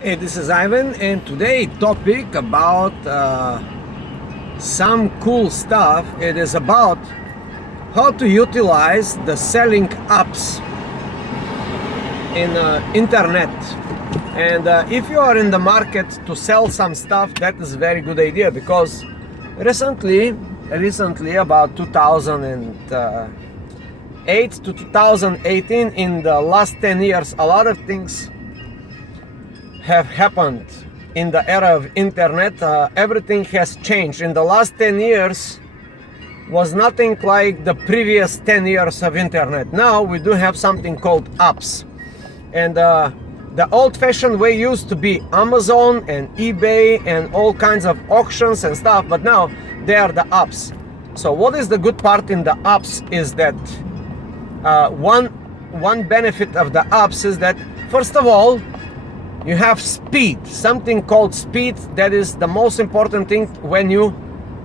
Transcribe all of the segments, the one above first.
Hey, this is Ivan, and today topic about some cool stuff. It is about how to utilize the selling apps in internet. And if you are in the market to sell some stuff, that is a very good idea, because recently about 2008 to 2018, in the last 10 years, a lot of things have happened in the era of internet. Everything has changed. In the last 10 years was nothing like the previous 10 years of internet. Now we do have something called apps. And the old-fashioned way used to be Amazon and eBay and all kinds of auctions and stuff, but now they are the apps. So what is the good part in the apps is that one benefit of the apps is that, first of all, you have speed, something called speed. That is the most important thing when you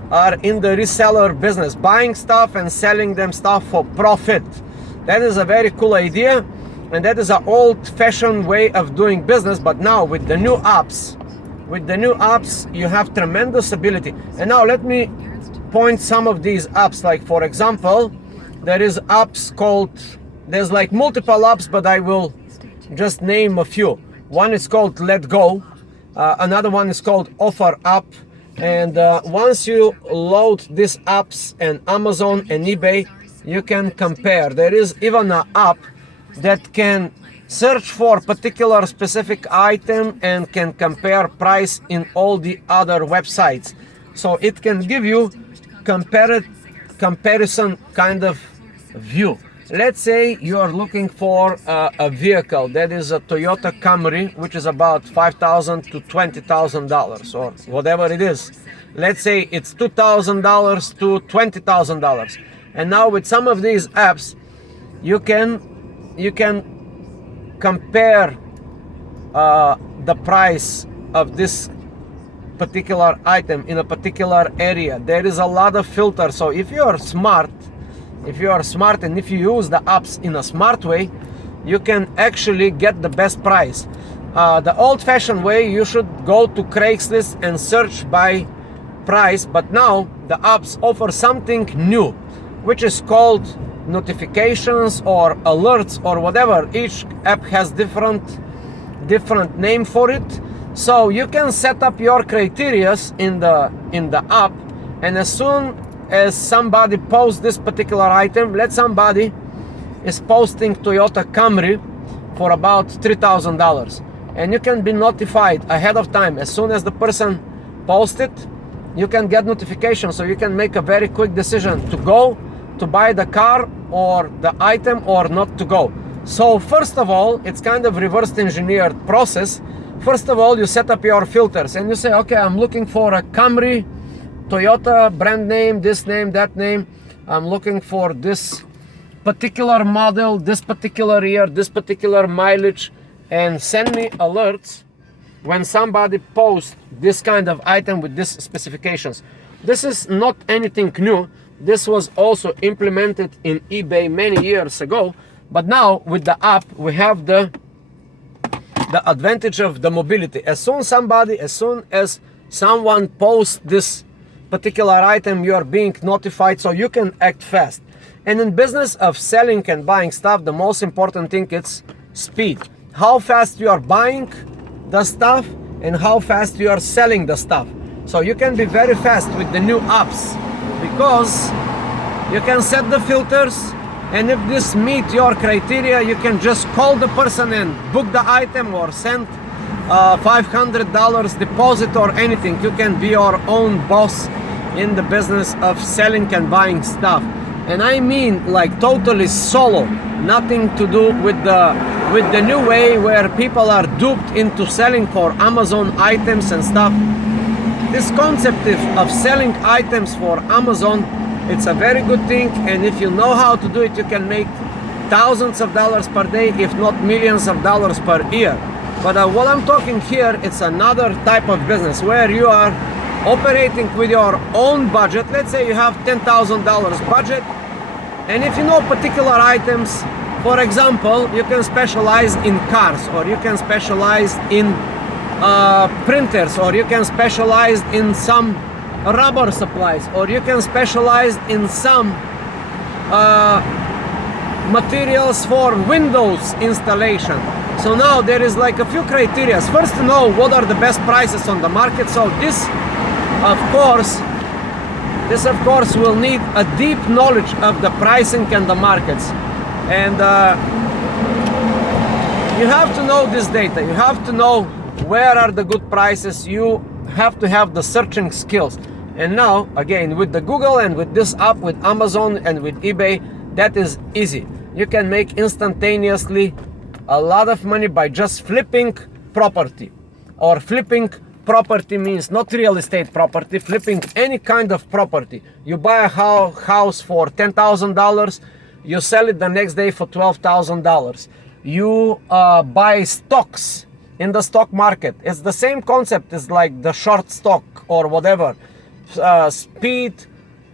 are in the reseller business, buying stuff and selling them stuff for profit. That is a very cool idea, and that is an old-fashioned way of doing business. But now with the new apps, you have tremendous ability. And now let me point some of these apps. Like, for example, there is apps called, there's like multiple apps, but I will just name a few. One is called Let Go, another one is called Offer Up, and once you load these apps and Amazon and eBay, you can compare. There is even an app that can search for particular specific item and can compare price in all the other websites. So it can give you comparison kind of view. Let's say you are looking for a vehicle that is a Toyota Camry, which is about $5,000 to $20,000 or whatever it is. Let's say it's $2,000 to $20,000. And now with some of these apps, you can compare the price of this particular item in a particular area. There is a lot of filters. So if you are smart and if you use the apps in a smart way, you can actually get the best price. The old-fashioned way, you should go to Craigslist and search by price, but now the apps offer something new, which is called notifications or alerts or whatever. Each app has different name for it. So you can set up your criteria in the app, and as soon as somebody posts this particular item, let's somebody is posting Toyota Camry for about $3,000, and you can be notified ahead of time. As soon as the person posts it, you can get notification, so you can make a very quick decision to go to buy the car or the item or not to go. So first of all, it's kind of reverse engineered process. First of all, you set up your filters and you say, okay, I'm looking for a Camry, Toyota, brand name, this name, that name. I'm looking for this particular model, this particular year, this particular mileage, and send me alerts when somebody posts this kind of item with these specifications. This is not anything new. This was also implemented in eBay many years ago, but now with the app, we have the advantage of the mobility. As soon as someone posts this particular item, you are being notified, so you can act fast. And in business of selling and buying stuff, the most important thing is speed. How fast you are buying the stuff and how fast you are selling the stuff. So you can be very fast with the new apps, because you can set the filters, and if this meet your criteria, you can just call the person and book the item or send $500 deposit or anything. You can be your own boss in the business of selling and buying stuff. And I mean like totally solo, nothing to do with the new way where people are duped into selling for Amazon items and stuff. This concept of selling items for Amazon, it's a very good thing, and if you know how to do it, you can make thousands of dollars per day, if not millions of dollars per year. But what I'm talking here, it's another type of business where you are operating with your own budget. Let's say you have $10,000 budget, and if you know particular items, for example, you can specialize in cars, or you can specialize in printers, or you can specialize in some rubber supplies, or you can specialize in some materials for Windows installation. So now there is like a few criteria. First, to know what are the best prices on the market. So this of course will need a deep knowledge of the pricing and the markets, and you have to know this data. You have to know where are the good prices. You have to have the searching skills. And now again, with the Google and with this app, with Amazon and with eBay, that is easy. You can make instantaneously a lot of money by just flipping property. Or flipping property means not real estate property, flipping any kind of property. You buy a house for $10,000, you sell it the next day for $12,000. You buy stocks in the stock market. It's the same concept as like the short stock or whatever. Speed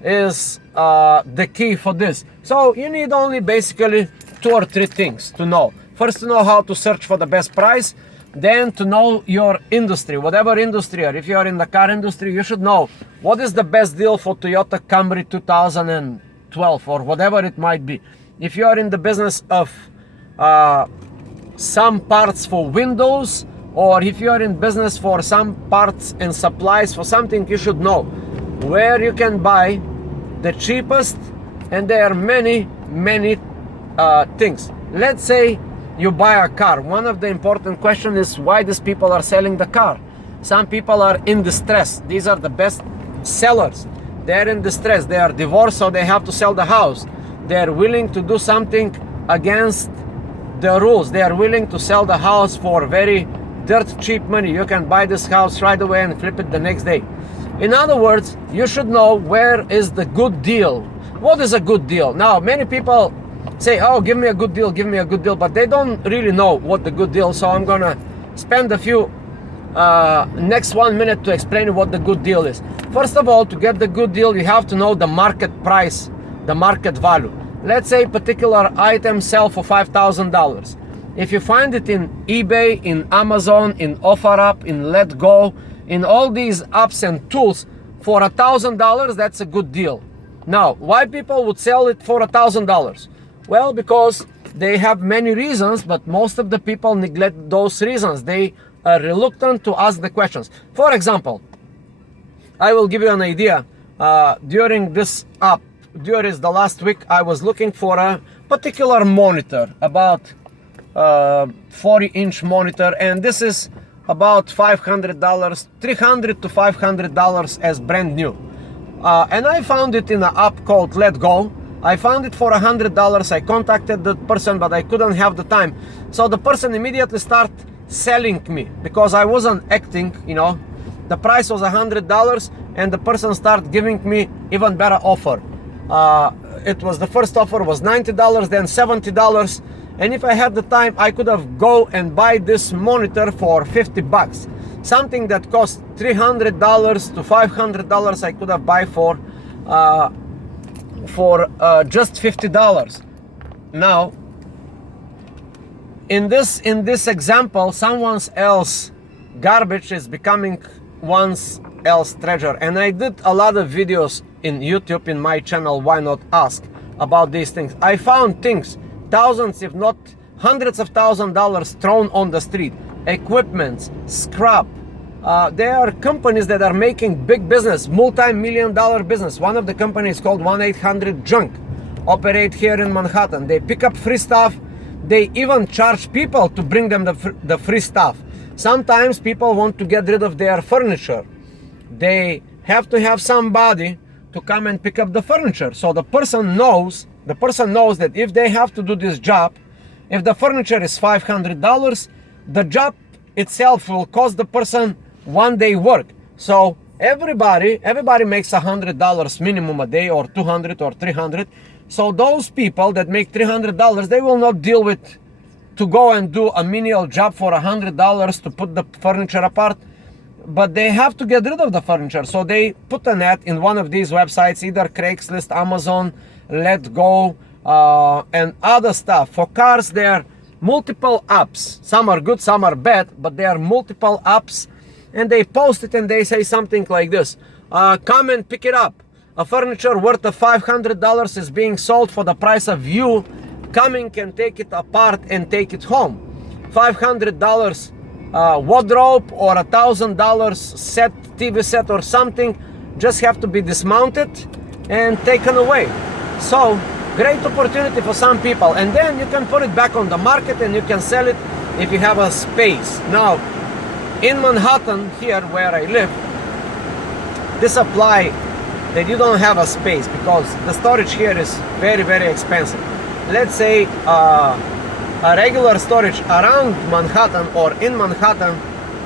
is the key for this. So you need only basically 2 or 3 things to know. First, to know how to search for the best price. Then to know your industry, whatever industry, or if you are in the car industry, you should know what is the best deal for Toyota Camry 2012 or whatever it might be. If you are in the business of some parts for Windows, or if you are in business for some parts and supplies for something, you should know where you can buy the cheapest. And there are many things. Let's say you buy a car. One of the important questions is why these people are selling the car. Some people are in distress. These are the best sellers. They're in distress. They are divorced, so they have to sell the house. They're willing to do something against the rules. They are willing to sell the house for very dirt cheap money. You can buy this house right away and flip it the next day. In other words, you should know where is the good deal. What is a good deal? Now, many people say, oh, give me a good deal, give me a good deal, but they don't really know what the good deal. So I'm gonna spend a few next 1 minute to explain what the good deal is. First of all, to get the good deal, you have to know the market price, the market value. Let's say a particular item sell for $5,000. If you find it in eBay, in Amazon, in OfferUp, in LetGo, in all these apps and tools for $1,000, that's a good deal. Now, why people would sell it for $1,000? Well, because they have many reasons, but most of the people neglect those reasons. They are reluctant to ask the questions. For example, I will give you an idea. During this app, during the last week, I was looking for a particular monitor, about 40-inch monitor, and this is about $500, $300 to $500 as brand new. And I found it in an app called LetGo. I found it for $100. I contacted the person, but I couldn't have the time. So the person immediately started selling me because I wasn't acting, you know. The price was $100 and the person started giving me even better offer. It was the first offer was $90, then $70. And if I had the time, I could have go and buy this monitor for $50. Something that cost $300 to $500, I could have buy for just $50. Now, in this example, someone else garbage is becoming one's else treasure. And I did a lot of videos in YouTube in my channel, Why Not Ask, about these things. I found things, thousands if not hundreds of $1,000s thrown on the street, equipments, scrap. There are companies that are making big business, multi-million-dollar business. One of the companies called 1-800-JUNK operate here in Manhattan. They pick up free stuff. They even charge people to bring them the free stuff. Sometimes people want to get rid of their furniture. They have to have somebody to come and pick up the furniture. So the person knows that if they have to do this job, if the furniture is $500, the job itself will cost the person 1 day work. So everybody makes $100 minimum a day, or $200 or $300. So those people that make $300, they will not deal with to go and do a menial job for $100 to put the furniture apart, but they have to get rid of the furniture. So they put an ad in one of these websites, either Craigslist, Amazon, LetGo, and other stuff. For cars, they're multiple apps. Some are good, some are bad, but there are multiple apps, and they post it and they say something like this: come and pick it up. A furniture worth of $500 is being sold for the price of you coming and take it apart and take it home. $500 wardrobe or $1,000 set, TV set or something, just have to be dismounted and taken away. So great opportunity for some people, and then you can put it back on the market and you can sell it if you have a space. Now in Manhattan here where I live, this apply that you don't have a space because the storage here is very, very expensive. Let's say a regular storage around Manhattan or in Manhattan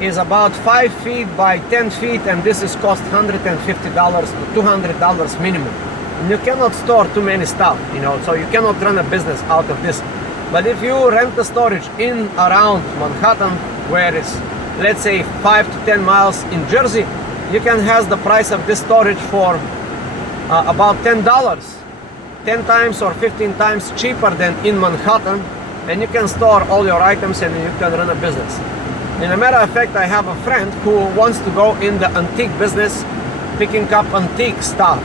is about 5 feet by 10 feet, and this is cost $150 to $200 minimum. And you cannot store too many stuff, you know, so you cannot run a business out of this. But if you rent the storage in around Manhattan, where it's, let's say, 5 to 10 miles in Jersey, you can have the price of this storage for about $10, 10 times or 15 times cheaper than in Manhattan, and you can store all your items and you can run a business. In a matter of fact, I have a friend who wants to go in the antique business, picking up antique stuff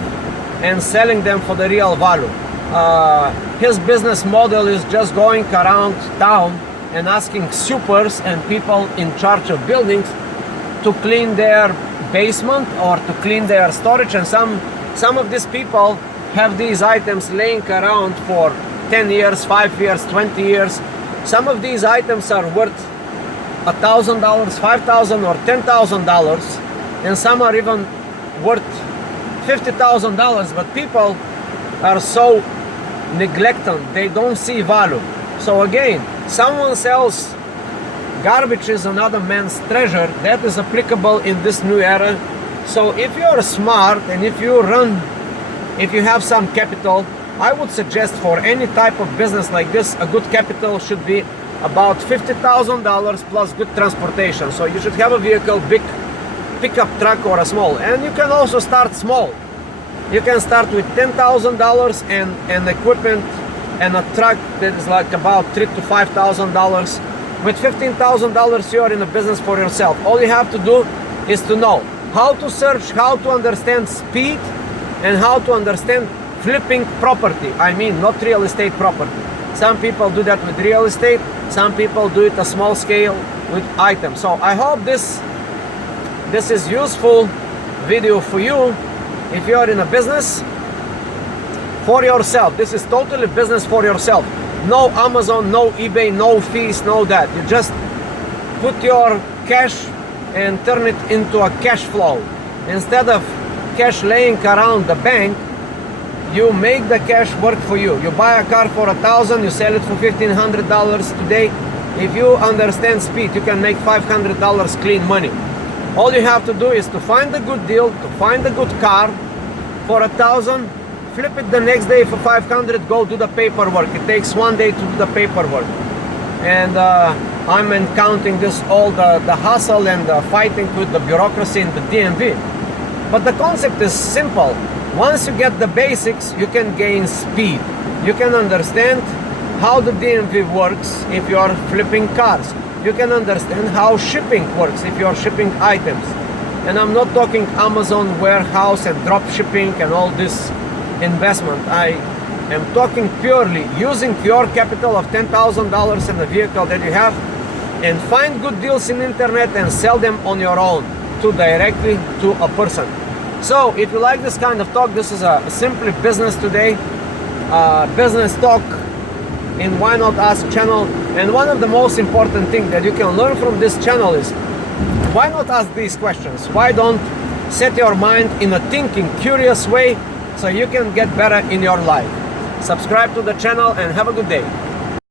and selling them for the real value. His business model is just going around town and asking supers and people in charge of buildings to clean their basement or to clean their storage, and some of these people have these items laying around for 10 years, 5 years, 20 years. Some of these items are worth $1,000, $5,000 or $10,000, and some are even worth $50,000, but people are so neglectant, they don't see value. So again, someone sells garbage is another man's treasure. That is applicable in this new era. So if you're smart and if you have some capital, I would suggest for any type of business like this, a good capital should be about $50,000 plus good transportation. So you should have a vehicle, big pickup truck or a small. And you can also start small. You can start with $10,000 and equipment and a truck that is like about $3,000 to $5,000. With $15,000, you are in a business for yourself. All you have to do is to know how to search, how to understand speed, and how to understand flipping property. I mean, not real estate property. Some people do that with real estate. Some people do it a small scale with items. So I hope this is useful video for you if you are in a business for yourself. This is totally business for yourself. No Amazon, no eBay, no fees, no that. You just put your cash and turn it into a cash flow. Instead of cash laying around the bank, you make the cash work for you. You buy a car for $1,000, you sell it for $1,500 today. If you understand speed, you can make $500 clean money. All you have to do is to find a good deal, to find a good car for $1,000, flip it the next day for $500, go do the paperwork. It takes 1 day to do the paperwork. And I'm encountering this all the hustle and the fighting with the bureaucracy in the DMV. But the concept is simple. Once you get the basics, you can gain speed. You can understand how the DMV works if you are flipping cars. You can understand how shipping works if you are shipping items. And I'm not talking Amazon warehouse and drop shipping and all this investment. I am talking purely using your capital of $10,000 in the vehicle that you have, and find good deals in internet and sell them on your own directly to a person. So if you like this kind of talk, this is a simply business today, business talk in Why Not Ask channel. And one of the most important things that you can learn from this channel is, why not ask these questions? Why don't set your mind in a thinking, curious way so you can get better in your life? Subscribe to the channel and have a good day.